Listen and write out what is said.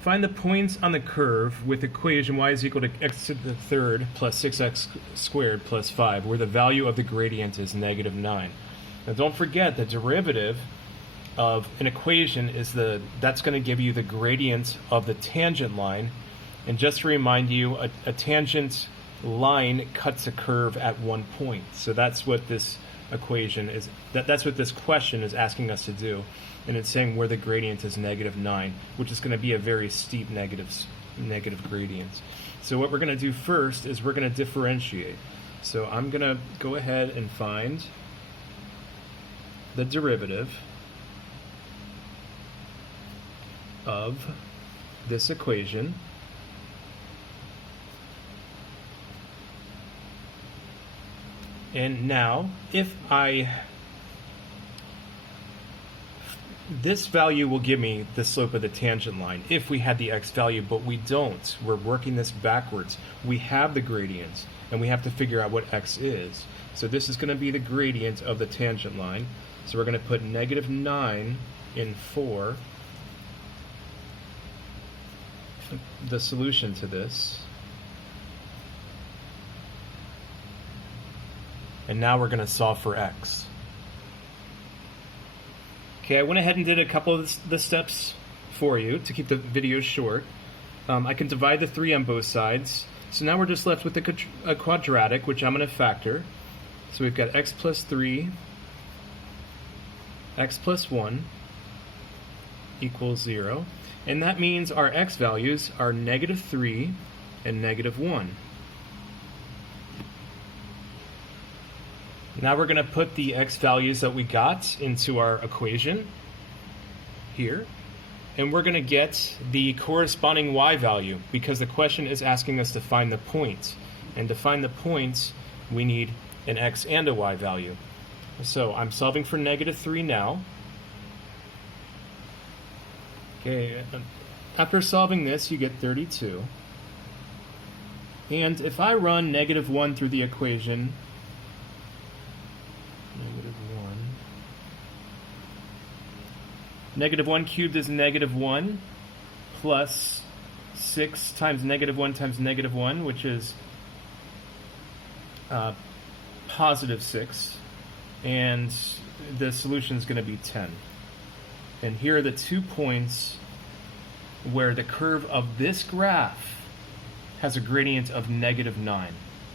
Find the points on the curve with equation y is equal to x to the third plus 6x squared plus 5, where the value of the gradient is negative 9. Now don't forget the derivative of an equation is that's going to give you the gradient of the tangent line. And just to remind you, a tangent line cuts a curve at one point. So that's what this equation is, that's what this question is asking us to do. And it's saying where the gradient is negative 9, which is going to be a very steep negative gradient. So what we're going to do first is we're going to differentiate. So I'm going to go ahead and find the derivative of this equation. And now, this value will give me the slope of the tangent line if we had the x value, but we don't. We're working this backwards. We have the gradient, and we have to figure out what x is. So this is going to be the gradient of the tangent line. So we're going to put negative 9 in 4, the solution to this. And now we're going to solve for x. Okay, I went ahead and did a couple of the steps for you to keep the video short. I can divide the 3 on both sides. So now we're just left with a quadratic, which I'm going to factor. So we've got x plus 3, x plus 1 equals 0. And that means our x values are negative 3 and negative 1. Now we're going to put the x values that we got into our equation here, and we're going to get the corresponding y value because the question is asking us to find the point. And to find the point, we need an x and a y value. So I'm solving for negative 3 now. Okay, after solving this, you get 32. And if I run negative 1 through the equation, negative 1 cubed is negative 1 plus 6 times negative 1, which is positive 6. And the solution is going to be 10. And here are the 2 points where the curve of this graph has a gradient of negative 9.